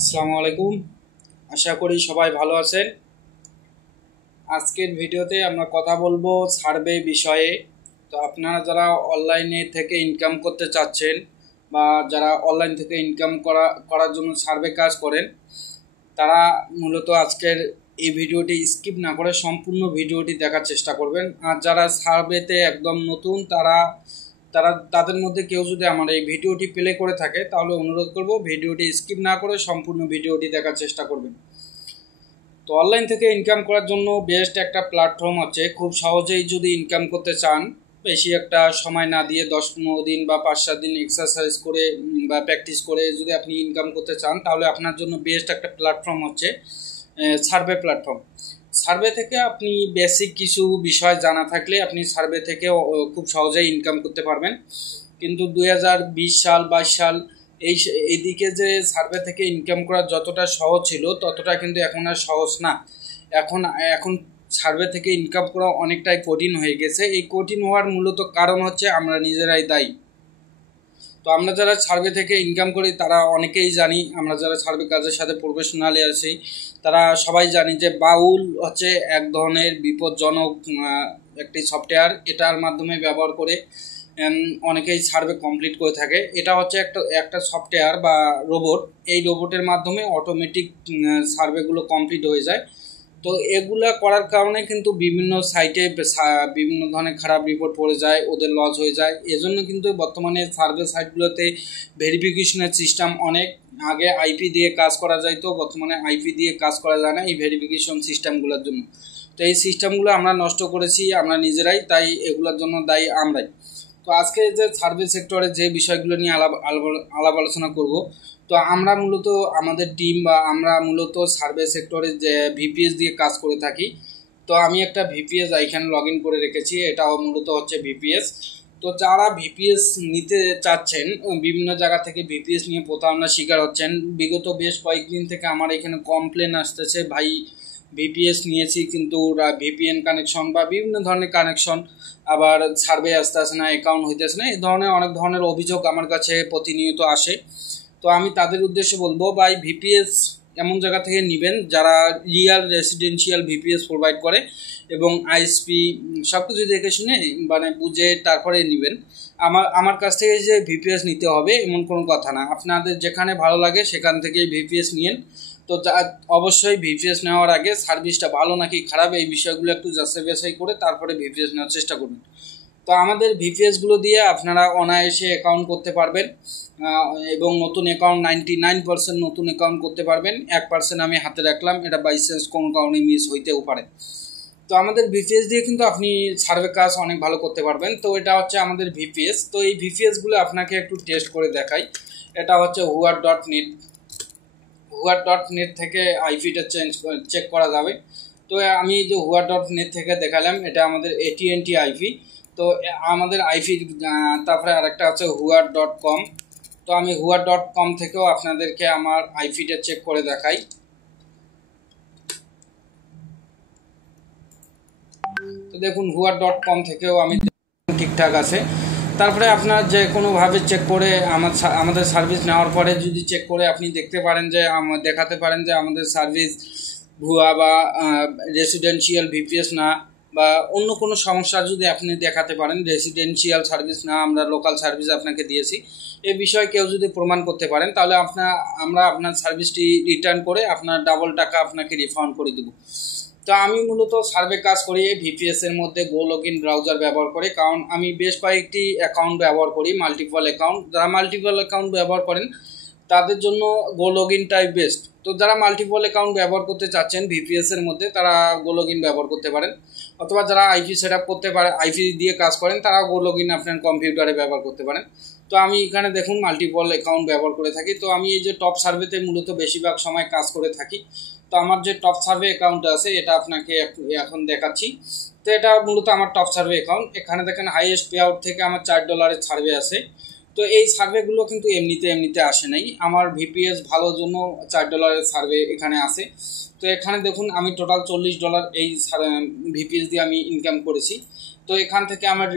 আসসালামু আলাইকুম। আশা করি সবাই ভালো আছেন। আজকের ভিডিওতে আমরা কথা বলবো সার্ভে বিষয়ে। তো আপনারা যারা অনলাইনে থেকে ইনকাম করতে চাচ্ছেন বা যারা অনলাইন থেকে ইনকাম করার জন্য সার্ভে কাজ করেন, তারা মূলত আজকের এই ভিডিওটি স্কিপ না করে সম্পূর্ণ ভিডিওটি দেখার চেষ্টা করবেন। আর যারা সার্ভেতে একদম নতুন তারা তারা তাদের মধ্যে কেউ যদি আমার এই ভিডিওটি প্লে করে থাকে তাহলে অনুরোধ করব ভিডিওটি স্কিপ না করে সম্পূর্ণ ভিডিওটি দেখার চেষ্টা করবেন। তো অনলাইন থেকে ইনকাম করার জন্য বেস্ট একটা প্ল্যাটফর্ম হচ্ছে, খুব সহজেই যদি ইনকাম করতে চান, বেশি একটা সময় না দিয়ে 10-15 দিন বা 5-7 দিন এক্সারসাইজ করে বা প্র্যাকটিস করে যদি আপনি ইনকাম করতে চান, তাহলে আপনার জন্য বেস্ট একটা প্ল্যাটফর্ম হচ্ছে সার্ভে প্ল্যাটফর্ম। সার্ভে থেকে আপনি বেসিক কিছু বিষয় জানা থাকলে আপনি সার্ভে থেকে খুব সহজেই ইনকাম করতে পারবেন। কিন্তু 2020 সাল 22 সাল এইদিকে যে সার্ভে থেকে ইনকাম করা যতটা সহজ ছিল ততটা কিন্তু এখন আর সহজ না। এখন এখন সার্ভে থেকে ইনকাম করা অনেকটাই কঠিন হয়ে গেছে। এই কঠিন হওয়ার মূলত কারণ হচ্ছে আমরা নিজেরাই দায়ী। তো আমরা যারা সার্ভে থেকে ইনকাম করি তারা অনেকেই জানি, আমরা যারা সার্ভে কাজের সাথে প্রফেশনালি আছি তারা সবাই জানি যে বাউল হচ্ছে এক ধরনের বিপজ্জনক একটি সফটওয়্যার। এটার মাধ্যমে ব্যবহার করে অনেকেই সার্ভে কমপ্লিট করে থাকে। এটা হচ্ছে একটা সফটওয়্যার বা রোবট। এই রোবটের মাধ্যমে অটোমেটিক সার্ভেগুলো কমপ্লিট হয়ে যায়। তো এগুলা করার কারণে কিন্তু বিভিন্ন সাইটে বিভিন্ন ধরনের খারাপ রিপোর্ট পড়ে যায়, ওদের লস হয়ে যায়। এজন্য কিন্তু বর্তমানে সার্ভে সাইটগুলোতে ভেরিফিকেশনের সিস্টেম অনেক। আগে আইপি দিয়ে কাজ করা যায়, তো বর্তমানে আইপি দিয়ে কাজ করা যায় না এই ভেরিফিকেশন সিস্টেমগুলোর জন্য। তো এই সিস্টেমগুলো আমরা নষ্ট করেছি আমরা নিজেরাই, তাই এগুলোর জন্য দায়ী আমরাই। তো আজকে যে সার্ভে সেক্টরে যে বিষয়গুলো নিয়ে আলাপ আলোচনা করব, তো আমরা মূলত আমাদের টিম বা আমরা মূলত সার্ভে সেক্টরে যে ভিপিএস দিয়ে কাজ করে থাকি। তো আমি একটা ভিপিএস এখানে লগ ইন করে রেখেছি, এটাও মূলত হচ্ছে ভিপিএস। তো যারা ভিপিএস নিতে চাচ্ছেন, বিভিন্ন জায়গা থেকে ভিপিএস নিয়ে প্রতারণার শিকার হচ্ছেন, বিগত বেশ কয়েকদিন থেকে আমার এখানে কমপ্লেন আসতেছে, ভাই ভিপিএস নিয়েছি কিন্তু ভিপিএন কানেকশন বা বিভিন্ন ধরনের কানেকশন আবার সার্ভে আসতেছে না, অ্যাকাউন্ট হইতেছে না, এই ধরনের অনেক ধরনের অভিযোগ আমার কাছে প্রতিনিয়ত আসে। তো আমি তাদের উদ্দেশ্যে বলবো, ভাই ভিপিএস এমন জায়গা থেকে নেবেন যারা রিয়াল রেসিডেন্সিয়াল ভিপিএস প্রোভাইড করে এবং আইএসপি সব কিছু দেখে শুনে মানে বুঝে তারপরে নেবেন। আমার কাছ থেকে যে ভিপিএস নিতে হবে এমন কোনো কথা না, আপনাদের যেখানে ভালো লাগে সেখান থেকেই ভিপিএস নিয়েন। তো অবশ্যই ভিপিএস নেওয়ার আগে সার্ভিসটা ভালো নাকি খারাপ এই বিষয়গুলো একটু যাচাই বাছাই করে তারপরে ভিপিএস নেওয়ার চেষ্টা করবেন। তো আমাদের ভিপিএসগুলো দিয়ে আপনারা অনায়াসে অ্যাকাউন্ট করতে পারবেন এবং নতুন অ্যাকাউন্ট 99% নতুন অ্যাকাউন্ট করতে পারবেন। 1% আমি হাতে রাখলাম, এটা বাই চান্স কোনো কারণে মিস হইতেও পারে। তো আমাদের ভিপিএস দিয়ে কিন্তু আপনি সার্ভে কাজ অনেক ভালো করতে পারবেন। তো এটা হচ্ছে আমাদের ভিপিএস। তো এই ভিপিএসগুলো আপনাকে একটু টেস্ট করে দেখাই। এটা হচ্ছে হুয়ার.নেট। হুয়ার.নেট থেকে আইপিটা চেক করা যাবে। তো আমি যে হুয়ার.নেট থেকে দেখালাম, এটা আমাদের AT&T আইপি। তো আমাদের আইপি তারপরে আরেকটা হচ্ছে হুয়ার.কম। তো আমি হুয়ার.কম থেকেও আপনাদেরকে আমার আইপিটা চেক করে দেখাই। তো দেখুন হুয়ার.কম থেকেও আমি ঠিকঠাক আছে। তারপরে আপনার যে কোনোভাবে চেক করে আমাদের সার্ভিস নেওয়ার পরে যদি চেক করে আপনি দেখতে পারেন যে দেখাতে পারেন যে আমাদের সার্ভিস ভুয়া বা রেসিডেন্সিয়াল ভিপিএস না, বা অন্য কোনো সমস্যা যদি আপনি দেখাতে পারেন, রেসিডেন্সিয়াল সার্ভিস না, আমরা লোকাল সার্ভিস আপনাকে দিয়েছি, এই বিষয়ে কেউ যদি প্রমাণ করতে পারেন তাহলে আমরা আপনার সার্ভিসটি রিটার্ন করে আপনার ডাবল টাকা আপনাকে রিফান্ড করে দেব। তো আমি মূলত সার্ভে কাজ করি ভিপিএস এর মধ্যে গো লগইন ব্রাউজার ব্যবহার করে, কারণ আমি বেশ কয়েকটি অ্যাকাউন্ট ব্যবহার করি, মাল্টিপল অ্যাকাউন্ট। যারা মাল্টিপল অ্যাকাউন্ট ব্যবহার করেন তাদের জন্য গো লগইনটাই বেস্ট। তো যারা মাল্টিপল অ্যাকাউন্ট ব্যবহার করতে চাচ্ছেন ভিপিএস এর মধ্যে তারা গো লগইন ব্যবহার করতে পারেন, অথবা যারা আইপি সেট আপ করতে পারে আইপি দিয়ে কাজ করেন তারা গো লগইন আপনার কম্পিউটারে ব্যবহার করতে পারেন। তো আমি এখানে দেখুন মাল্টিপল অ্যাকাউন্ট ব্যবহার করে থাকি। তো আমি এই যে টপ সার্ভেতে মূলত বেশিরভাগ সময় কাজ করে থাকি। তো আমার যে টপ সার্ভে অ্যাকাউন্ট আছে এটা আপনাকে এখন দেখাচ্ছি। তো এটা মূলত আমার টপ সার্ভে অ্যাকাউন্ট। এখানে দেখেন হাইয়েস্ট পে আউট থেকে আমার $4 সার্ভে আছে। তো এই সার্ভেগুলো কিন্তু এমনিতে আসে নাই, আমার ভিপিএস ভালোর জন্য $4 সার্ভে এখানে আসে। তো এখানে দেখুন আমি টোটাল $40 এই ভিপিএস দিয়ে আমি ইনকাম করেছি। তো তো এখান থেকে আমার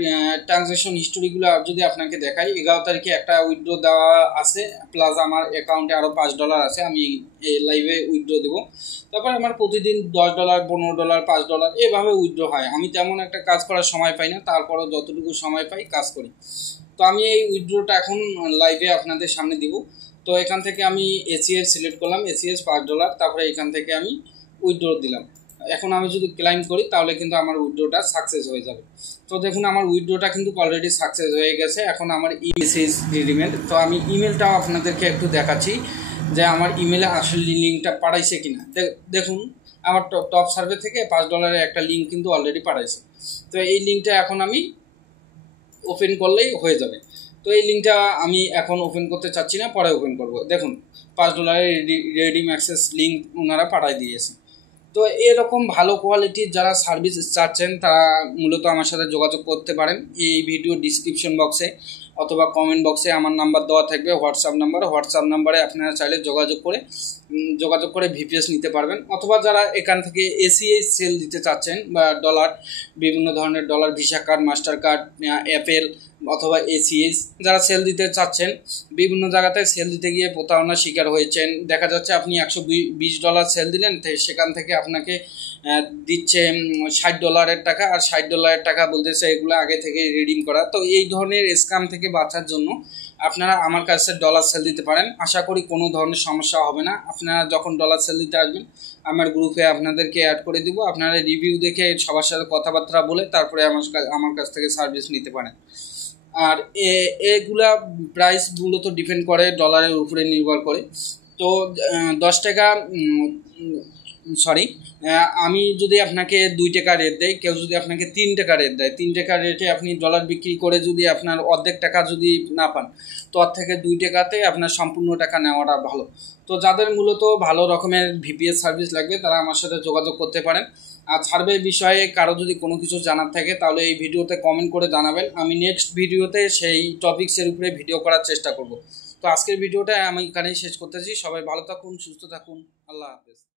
ট্রানজ্যাকশন হিস্টোরিগুলো যদি আপনাকে দেখাই, 11 তারিখে একটা উইথড্র দেওয়া আছে, প্লাস আমার অ্যাকাউন্টে আরও $5 আছে, আমি লাইভে উইথড্র দেবো। তারপর আমার প্রতিদিন $10, $15, $5 এভাবে উইথড্র হয়। আমি তেমন একটা কাজ করার সময় পাই না, তারপরও যতটুকু সময় পাই কাজ করি। তো আমি এই উইথড্রটা এখন লাইভে আপনাদের সামনে দিব। তো এখান থেকে আমি এসিএস সিলেক্ট করলাম, এসিএস $5, তারপরে এখান থেকে আমি উইথড্র দিলাম। এখন আমি যদি ক্লাইম করি তাহলে কিন্তু আমার উইথড্রটা সাকসেস হয়ে যাবে। তো দেখুন আমার উইথড্রটা কিন্তু অলরেডি সাকসেস হয়ে গেছে। এখন আমার মেসেজ রিডিমেন্ট, তো আমি ইমেলটাও আপনাদেরকে একটু দেখাচ্ছি যে আমার ইমেলে আসলে লিঙ্কটা পাঠাইছে কিনা। দেখুন আমার টপ সার্ভে থেকে $5 একটা লিঙ্ক কিন্তু অলরেডি পাঠাইছে। তো এই লিঙ্কটা এখন আমি ওপেন করলেই হয়ে যাবে। তো এই লিঙ্কটা আমি এখন ওপেন করতে চাচ্ছি না, পরে ওপেন করব। দেখুন $5 রেডিম অ্যাক্সেস লিঙ্ক ওনারা পাঠাই দিয়েছে। তো এরকম ভালো কোয়ালিটির যারা সার্ভিস চাচ্ছেন তারা মূলত আমার সাথে যোগাযোগ করতে পারেন। এই ভিডিও ডিসক্রিপশন বক্সে অথবা কমেন্ট বক্সে আমার নাম্বার দেওয়া থাকবে, হোয়াটসঅ্যাপ নাম্বারে আপনারা চাইলে যোগাযোগ করে ভিপিএস নিতে পারবেন। অথবা যারা এখান থেকে এসিএস সেল দিতে চাচ্ছেন বা ডলার, বিভিন্ন ধরনের dollar, visa card, master card, Apple অথবা এসিএস যারা সেল দিতে চাচ্ছেন, বিভিন্ন জায়গাতে সেল দিতে গিয়ে প্রতারণার শিকার হয়েছেন। দেখা যাচ্ছে আপনি $120 সেল দিলেন, সেখান থেকে আপনাকে দিচ্ছে $60 টাকা, আর $60 টাকা বলতেছে এগুলো আগে থেকে রিডিম করা। তো এই ধরনের স্ক্যাম থেকে বাঁচার জন্য আপনারা আমার কাছে ডলার সেল দিতে পারেন। আশা করি কোনো ধরনের সমস্যা হবে না। আপনারা যখন ডলার সেল দিতে আসবেন আমার গ্রুপে আপনাদেরকে অ্যাড করে দিব। আপনারা রিভিউ দেখে সবার সাথে কথাবার্তা বলে তারপরে আমার কাছ থেকে সার্ভিস নিতে পারেন। আর এগুলা প্রাইস মূলত ডিপেন্ড করে ডলারের উপরে নির্ভর করে। তো 10 টাকা আমি যদি আপনাকে 2 টাকা রেট দেয়, কেউ যদি আপনাকে 3 টাকা রেট দেয়, 3 টাকা রেটে আপনি ডলার বিক্রি করে যদি আপনার অর্ধেক টাকা যদি না পান, তো ওর থেকে 2 টাকাতে আপনার সম্পূর্ণ টাকা নেওয়াটা ভালো। তো যাদের মূলত ভালো রকমের ভিপিএস সার্ভিস লাগবে তারা আমার সাথে যোগাযোগ করতে পারেন। আর সার্ভে বিষয়ে কারো যদি কোনো কিছু জানার থাকে তাহলে এই ভিডিওতে কমেন্ট করে জানাবেন। আমি নেক্সট ভিডিওতে সেই টপিক্সের উপরে ভিডিও করার চেষ্টা করব। তো আজকের ভিডিওটা আমি এখানেই শেষ করতেছি। সবাই ভালো থাকুন, সুস্থ থাকুন, আল্লাহ হাফেজ।